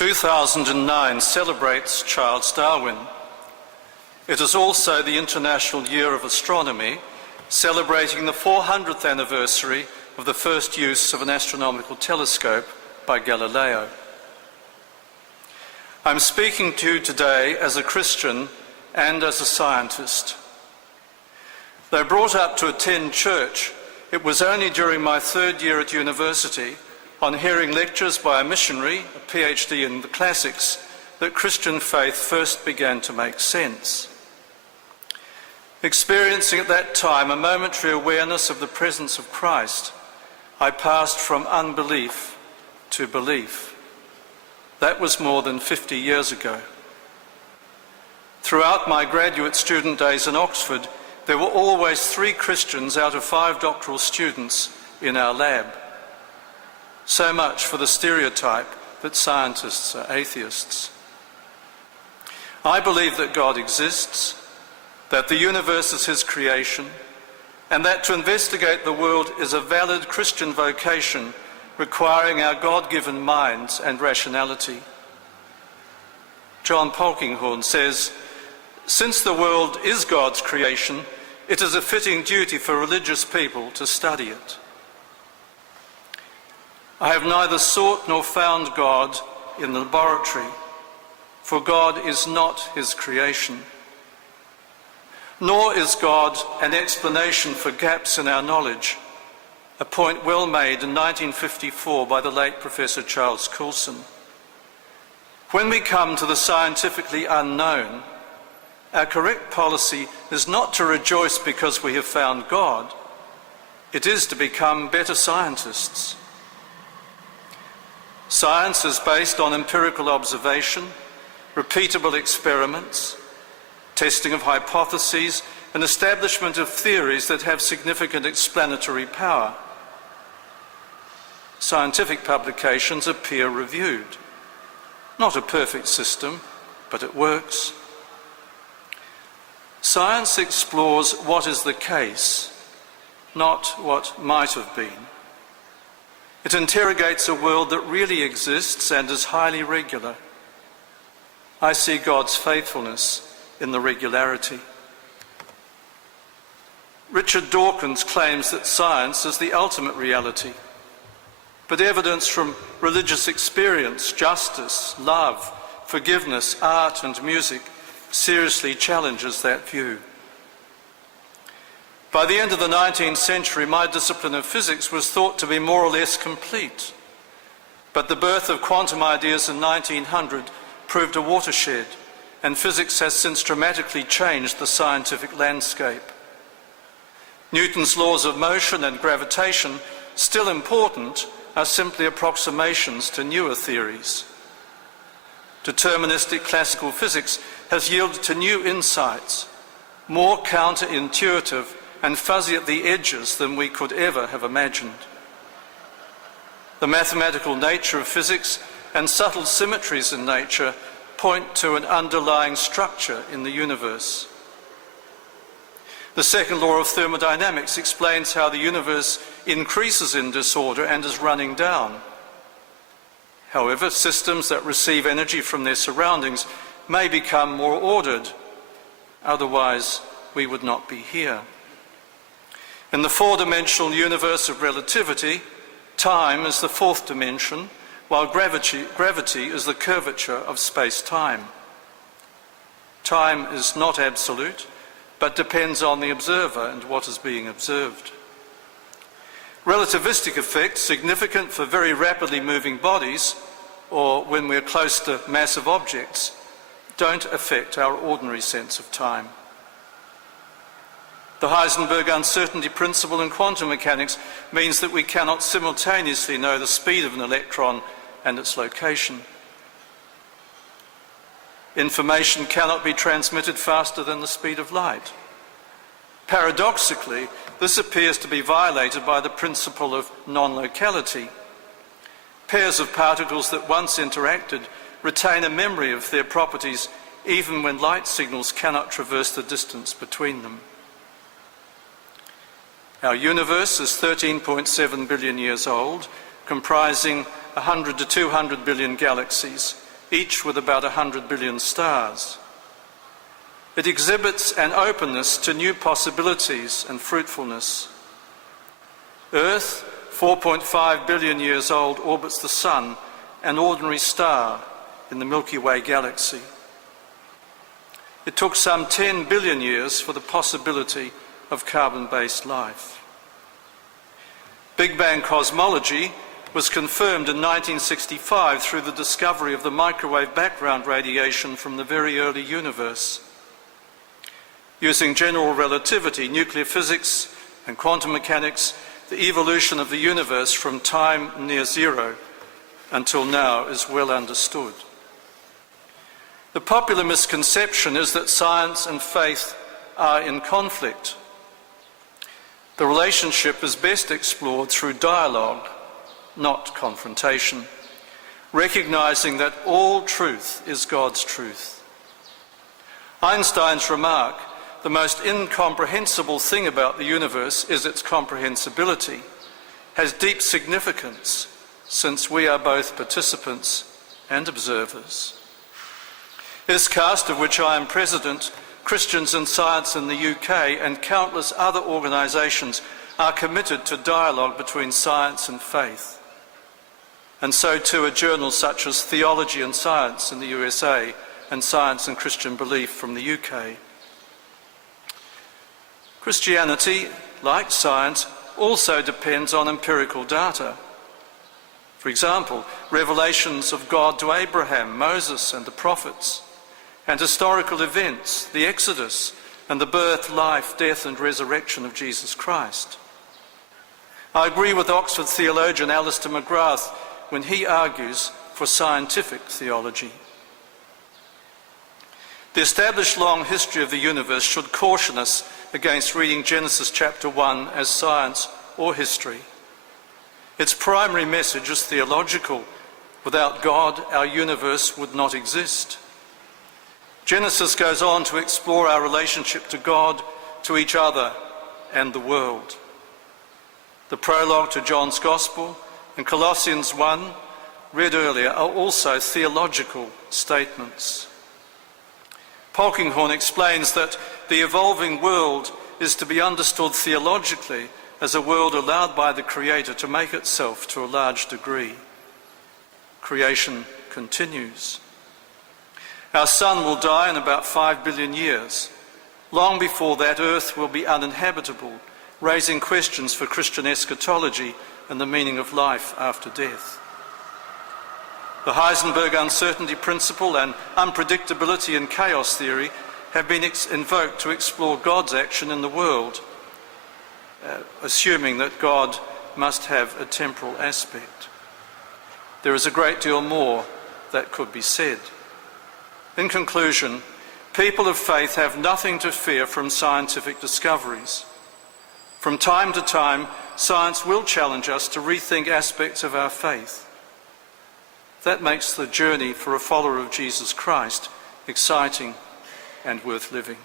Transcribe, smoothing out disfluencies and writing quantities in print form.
2009 celebrates Charles Darwin. It is also the International Year of Astronomy, celebrating the 400th anniversary of the first use of an astronomical telescope by Galileo. I'm speaking to you today as a Christian and as a scientist. Though brought up to attend church, it was only during my third year at university, on hearing lectures by a missionary, a PhD in the classics, that Christian faith first began to make sense. Experiencing at that time a momentary awareness of the presence of Christ, I passed from unbelief to belief. That was more than 50 years ago. Throughout my graduate student days in Oxford, there were always 3 Christians out of 5 doctoral students in our lab. So much for the stereotype that scientists are atheists. I believe that God exists, that the universe is his creation, and that to investigate the world is a valid Christian vocation requiring our God-given minds and rationality. John Pilbrow says, "Since the world is God's creation, it is a fitting duty for religious people to study it." I have neither sought nor found God in the laboratory, for God is not his creation. Nor is God an explanation for gaps in our knowledge, a point well made in 1954 by the late Professor Charles Coulson. When we come to the scientifically unknown, our correct policy is not to rejoice because we have found God, it is to become better scientists. Science is based on empirical observation, repeatable experiments, testing of hypotheses, and establishment of theories that have significant explanatory power. Scientific publications are peer-reviewed. Not a perfect system, but it works. Science explores what is the case, not what might have been. It interrogates a world that really exists and is highly regular. I see God's faithfulness in the regularity. Richard Dawkins claims that science is the ultimate reality, but evidence from religious experience, justice, love, forgiveness, art and music seriously challenges that view. By the end of the 19th century, my discipline of physics was thought to be more or less complete, but the birth of quantum ideas in 1900 proved a watershed, and physics has since dramatically changed the scientific landscape. Newton's laws of motion and gravitation, still important, are simply approximations to newer theories. Deterministic classical physics has yielded to new insights, more counterintuitive and fuzzy at the edges than we could ever have imagined. The mathematical nature of physics and subtle symmetries in nature point to an underlying structure in the universe. The second law of thermodynamics explains how the universe increases in disorder and is running down. However, systems that receive energy from their surroundings may become more ordered. Otherwise, we would not be here. In the 4-dimensional universe of relativity, time is the 4th dimension, while gravity is the curvature of space-time. Time is not absolute, but depends on the observer and what is being observed. Relativistic effects, significant for very rapidly moving bodies, or when we're close to massive objects, don't affect our ordinary sense of time. The Heisenberg uncertainty principle in quantum mechanics means that we cannot simultaneously know the speed of an electron and its location. Information cannot be transmitted faster than the speed of light. Paradoxically, this appears to be violated by the principle of non-locality. Pairs of particles that once interacted retain a memory of their properties even when light signals cannot traverse the distance between them. Our universe is 13.7 billion years old, comprising 100 to 200 billion galaxies, each with about 100 billion stars. It exhibits an openness to new possibilities and fruitfulness. Earth, 4.5 billion years old, orbits the Sun, an ordinary star in the Milky Way galaxy. It took some 10 billion years for the possibility of carbon-based life. Big Bang cosmology was confirmed in 1965 through the discovery of the microwave background radiation from the very early universe. Using general relativity, nuclear physics, and quantum mechanics, the evolution of the universe from time near zero until now is well understood. The popular misconception is that science and faith are in conflict. The relationship is best explored through dialogue, not confrontation, recognizing that all truth is God's truth. Einstein's remark, "The most incomprehensible thing about the universe is its comprehensibility," has deep significance since we are both participants and observers. ISCAST, of which I am president, Christians in Science in the UK, and countless other organisations are committed to dialogue between science and faith. And so too are journals such as Theology and Science in the USA and Science and Christian Belief from the UK. Christianity, like science, also depends on empirical data. For example, revelations of God to Abraham, Moses and the prophets, and historical events, the Exodus, and the birth, life, death and resurrection of Jesus Christ. I agree with Oxford theologian Alistair McGrath when he argues for scientific theology. The established long history of the universe should caution us against reading Genesis chapter 1 as science or history. Its primary message is theological. Without God, our universe would not exist. Genesis goes on to explore our relationship to God, to each other, and the world. The prologue to John's Gospel and Colossians 1, read earlier, are also theological statements. Polkinghorne explains that the evolving world is to be understood theologically as a world allowed by the Creator to make itself to a large degree. Creation continues. Our sun will die in about 5 billion years. Long before that, Earth will be uninhabitable, raising questions for Christian eschatology and the meaning of life after death. The Heisenberg uncertainty principle and unpredictability in chaos theory have been invoked to explore God's action in the world, assuming that God must have a temporal aspect. There is a great deal more that could be said. In conclusion, people of faith have nothing to fear from scientific discoveries. From time to time, science will challenge us to rethink aspects of our faith. That makes the journey for a follower of Jesus Christ exciting and worth living.